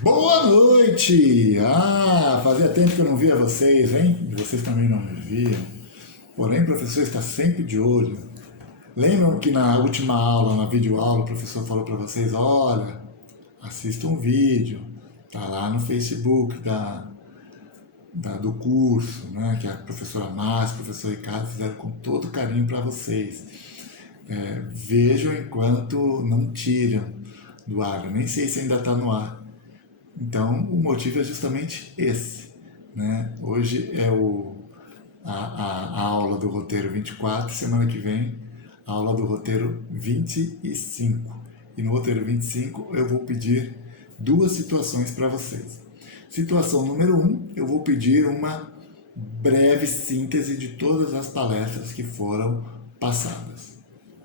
Boa noite! Fazia tempo que eu não via vocês, hein? E vocês também não me viam. Porém, o professor está sempre de olho. Lembram que na última aula, na videoaula, o professor falou para vocês: olha, assista um vídeo, tá lá no Facebook do curso, né? Que a professora Márcia, o professor Ricardo fizeram com todo carinho para vocês. Vejam enquanto não tiram do ar. Eu nem sei se ainda está no ar. Então, o motivo é justamente esse. Né? Hoje é a aula do roteiro 24, semana que vem, a aula do roteiro 25. E no roteiro 25 eu vou pedir duas situações para vocês. Situação número 1, eu vou pedir uma breve síntese de todas as palestras que foram passadas.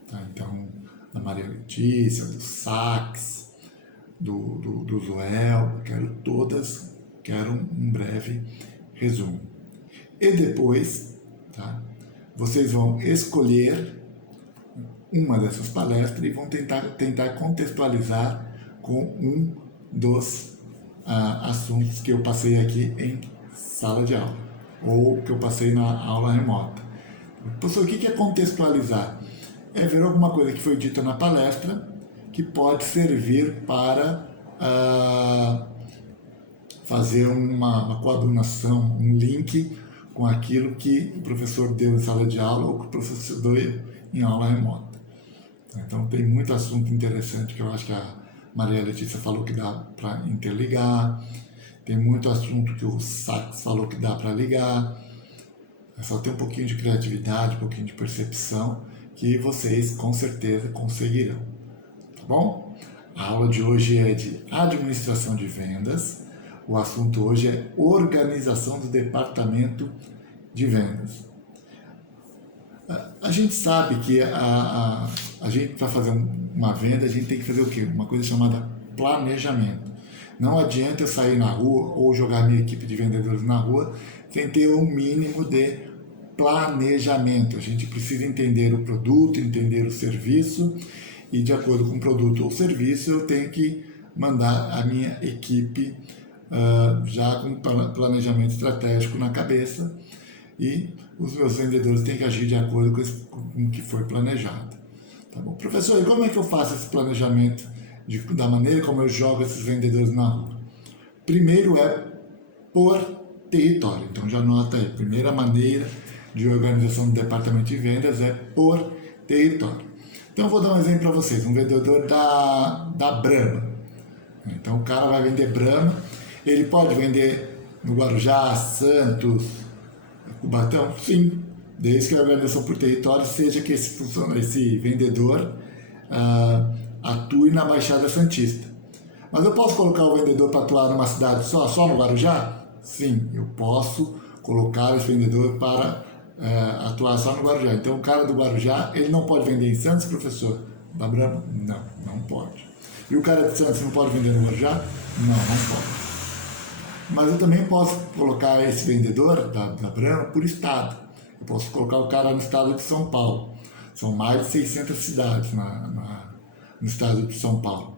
Tá? Então, da Maria Letícia, do Sax, do Zoel, quero um breve resumo. E depois, tá, vocês vão escolher uma dessas palestras e vão tentar contextualizar com um dos assuntos que eu passei aqui em sala de aula, ou que eu passei na aula remota. Professor, o que é contextualizar? É ver alguma coisa que foi dita na palestra que pode servir para fazer uma coadunação, um link com aquilo que o professor deu em sala de aula ou que o professor deu em aula remota. Então tem muito assunto interessante que eu acho que a Maria Letícia falou que dá para interligar, tem muito assunto que o Sax falou que dá para ligar. É só ter um pouquinho de criatividade, um pouquinho de percepção que vocês com certeza conseguirão. Tá bom? A aula de hoje é de administração de vendas. O assunto hoje é organização do departamento de vendas. A gente sabe que a gente, para fazer uma venda, a gente tem que fazer o quê? Uma coisa chamada planejamento. Não adianta eu sair na rua ou jogar minha equipe de vendedores na rua sem ter um mínimo de planejamento. A gente precisa entender o produto, entender o serviço e, de acordo com o produto ou serviço, eu tenho que mandar a minha equipe já com planejamento estratégico na cabeça, e os meus vendedores têm que agir de acordo com o que foi planejado. Tá bom? Professor, e como é que eu faço esse planejamento da maneira como eu jogo esses vendedores na rua? Primeiro é por território. Então já anota aí, primeira maneira de organização do departamento de vendas é por território. Então eu vou dar um exemplo para vocês, um vendedor da Brahma. Então o cara vai vender Brahma, ele pode vender no Guarujá, Santos, Cubatão? Sim, desde que a organização por território seja que esse vendedor atue na Baixada Santista. Mas eu posso colocar o vendedor para atuar numa cidade só no Guarujá? Sim, eu posso colocar esse vendedor para atuar só no Guarujá. Então o cara do Guarujá, ele não pode vender em Santos, professor? Da Brahma? Não pode. E o cara de Santos não pode vender no Guarujá? Não pode. Mas eu também posso colocar esse vendedor da Brahma por estado. Eu posso colocar o cara no estado de São Paulo. São mais de 600 cidades no estado de São Paulo.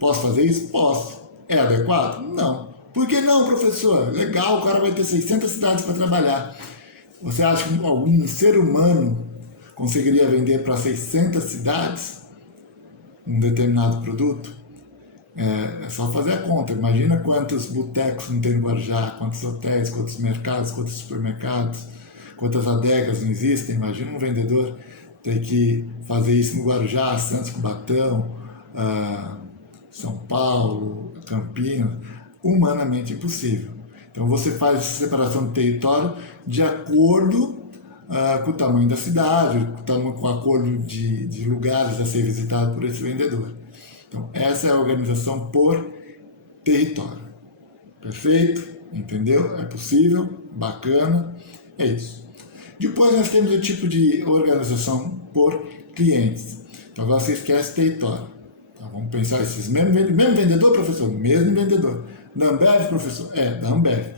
Posso fazer isso? Posso. É adequado? Não. Por que não, professor? Legal, o cara vai ter 600 cidades para trabalhar. Você acha que algum ser humano conseguiria vender para 600 cidades um determinado produto? É só fazer a conta. Imagina quantos botecos não tem no Guarujá, quantos hotéis, quantos mercados, quantos supermercados, quantas adegas não existem. Imagina um vendedor ter que fazer isso no Guarujá, Santos, Cubatão, São Paulo, Campinas. Humanamente impossível. Então você faz essa separação de território de acordo com o tamanho da cidade, com o acordo de lugares a ser visitado por esse vendedor. Então, essa é a organização por território. Perfeito? Entendeu? É possível? Bacana? É isso. Depois nós temos o tipo de organização por clientes. Então, agora você esquece território. Tá? Vamos pensar esses mesmo vendedor, professor? Mesmo vendedor. Da Ambev, professor? Da Ambev.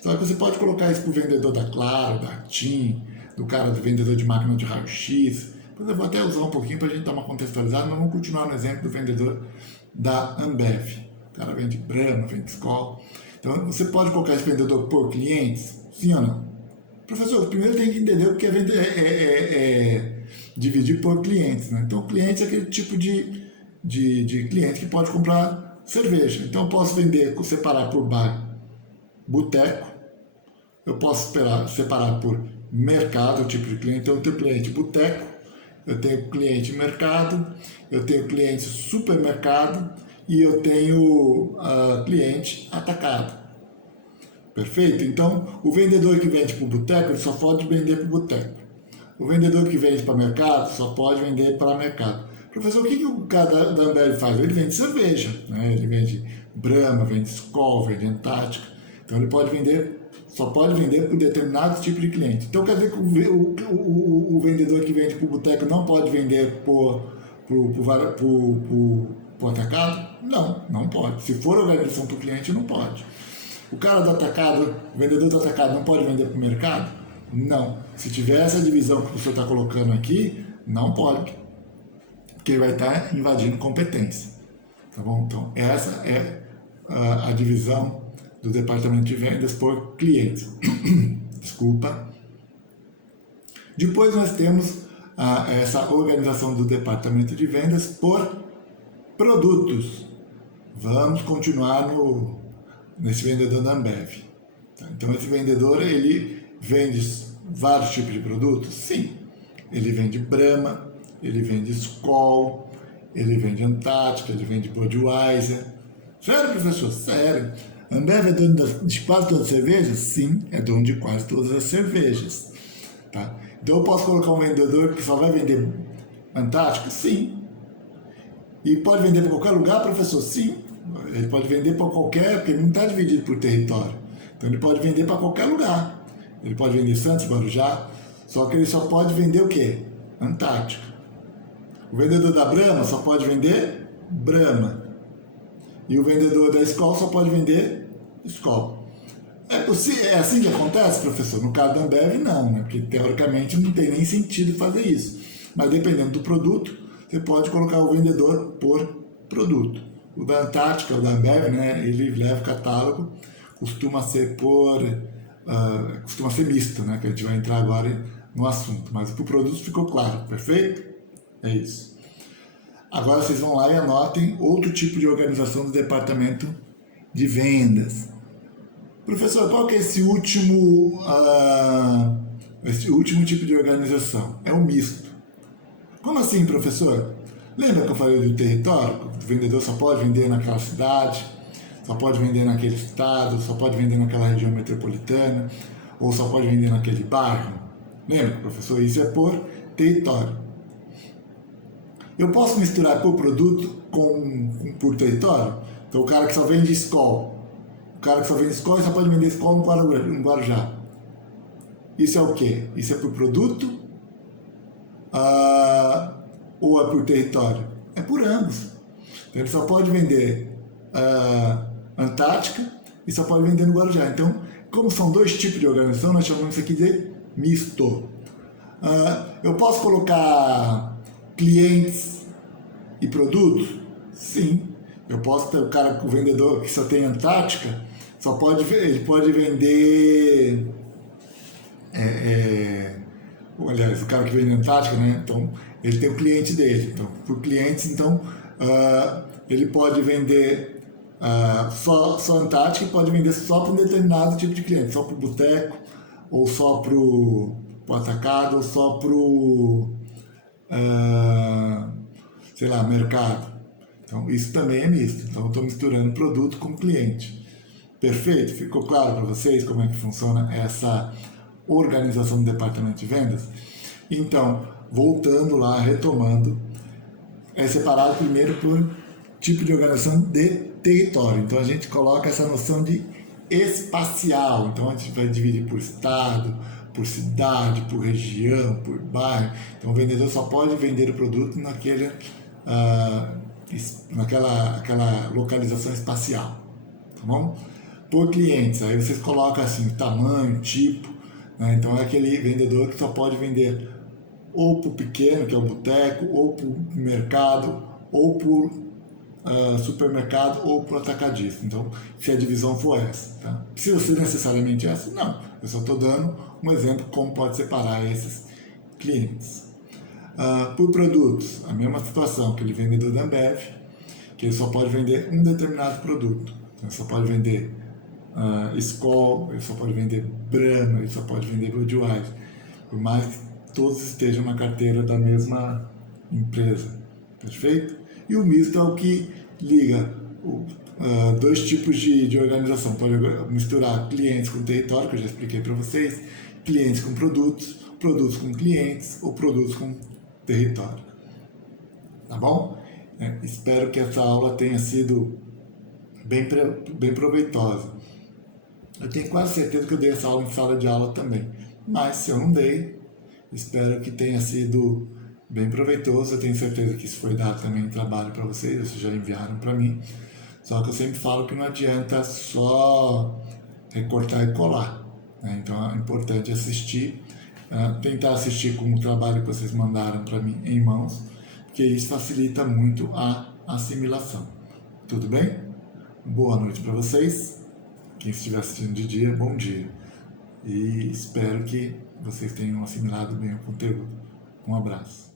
Só que você pode colocar isso para o vendedor da Claro, da TIM, do cara do vendedor de máquina de raio-x. Depois eu vou até usar um pouquinho para a gente dar uma contextualizada, mas vamos continuar no exemplo do vendedor da Ambev. O cara vende Brahma, vende Skol. Então, você pode colocar esse vendedor por clientes? Sim ou não? Professor, primeiro tem que entender o que é dividir por clientes. Né? Então, cliente é aquele tipo de cliente que pode comprar cerveja. Então, eu posso separar por bar, boteco. Eu posso separar por mercado, o tipo de cliente. Então, eu tenho cliente boteco, eu tenho cliente mercado, eu tenho cliente supermercado e eu tenho cliente atacado. Perfeito? Então, o vendedor que vende para o boteco, ele só pode vender para o boteco. O vendedor que vende para mercado, só pode vender para mercado. Professor, o que o cara da Ambev faz? Ele vende cerveja, né? Ele vende Brahma, vende Skol, vende Antártica. Então, ele só pode vender para um determinado tipo de cliente. Então, quer dizer que o vendedor que vende para o boteco não pode vender para o atacado? Não, não pode. Se for organização para o cliente, não pode. O cara do atacado, o vendedor do atacado não pode vender para o mercado? Não. Se tiver essa divisão que o professor está colocando aqui, não pode. Porque ele vai estar invadindo competência. Tá bom? Então, essa é a divisão do departamento de vendas por clientes. Desculpa. Depois nós temos essa organização do departamento de vendas por produtos. Vamos continuar nesse vendedor da Ambev. Então, esse vendedor, ele vende vários tipos de produtos? Sim. Ele vende Brahma, ele vende Skol, ele vende Antártica, ele vende Budweiser. Sério, professor? Sério. A Ambev é dono de quase todas as cervejas? Sim, é dono de quase todas as cervejas. Tá? Então, eu posso colocar um vendedor que só vai vender Antártica? Sim. E pode vender para qualquer lugar, professor? Sim. Ele pode vender para qualquer, porque ele não está dividido por território. Então ele pode vender para qualquer lugar. Ele pode vender Santos, Guarujá, só que ele só pode vender o quê? Antártica. O vendedor da Brahma só pode vender Brahma. E o vendedor da Skol só pode vender Skol. É assim que acontece, professor? No caso da Ambev, não, né? Porque teoricamente não tem nem sentido fazer isso. Mas dependendo do produto, você pode colocar o vendedor por produto. O da Antártica, o da Ambev, né, ele leva o catálogo, costuma ser misto, né, que a gente vai entrar agora no assunto. Mas para o produto ficou claro, perfeito? É isso. Agora vocês vão lá e anotem outro tipo de organização do departamento de vendas. Professor, qual que é esse último tipo de organização? É o misto. Como assim, professor? Lembra que eu falei do território? O vendedor só pode vender naquela cidade, só pode vender naquele estado, só pode vender naquela região metropolitana, ou só pode vender naquele bairro. Lembra, professor? Isso é por território. Eu posso misturar por produto por território? Então, o cara que só vende Skol, só pode vender Skol no Guarujá. Isso é o quê? Isso é por produto? Ou é por território? É por ambos. Então, ele só pode vender Antártica e só pode vender no Guarujá. Então, como são dois tipos de organização, nós chamamos isso aqui de misto. Eu posso colocar clientes e produtos? Sim. Eu posso ter o vendedor que só tem Antártica, ele pode vender... aliás, o cara que vende Antártica, né? Então, ele tem o cliente dele. Então, por clientes, ele pode vender só Antártica e pode vender só para um determinado tipo de cliente, só para o boteco, ou só para o atacado, ou só para o mercado. Então, isso também é misto. Então, eu estou misturando produto com cliente. Perfeito? Ficou claro para vocês como é que funciona essa organização do departamento de vendas? Então, voltando lá, retomando, é separado primeiro por tipo de organização de território. Então, a gente coloca essa noção de espacial. Então, a gente vai dividir por estado, por cidade, por região, por bairro. Então, o vendedor só pode vender o produto naquela localização espacial. Tá bom? Por clientes, aí vocês colocam assim, tamanho, tipo, né? Então é aquele vendedor que só pode vender ou para o pequeno, que é o boteco, ou para o mercado, ou para supermercado ou para o atacadista. Então, se a divisão for essa. Tá? Precisa ser necessariamente essa? Não. Eu só estou dando um exemplo como pode separar esses clientes. Por produtos, a mesma situação, aquele vendedor da Ambev, que ele só pode vender um determinado produto. Então, ele só pode vender Skol, ele só pode vender Brahma, ele só pode vender Budweiser. Por mais que todos estejam na carteira da mesma empresa. Perfeito? E o misto é o que liga dois tipos de organização. Pode misturar clientes com território, que eu já expliquei para vocês, clientes com produtos, produtos com clientes ou produtos com território. Tá bom? Espero que essa aula tenha sido bem proveitosa. Eu tenho quase certeza que eu dei essa aula em sala de aula também, mas se eu não dei, espero que tenha sido bem proveitoso. Eu tenho certeza que isso foi dado também em trabalho para vocês já enviaram para mim. Só que eu sempre falo que não adianta só recortar e colar, né? Então é importante assistir, tentar assistir com o trabalho que vocês mandaram para mim em mãos, porque isso facilita muito a assimilação. Tudo bem? Boa noite para vocês. Quem estiver assistindo de dia, bom dia. E espero que vocês tenham assimilado bem o conteúdo. Um abraço.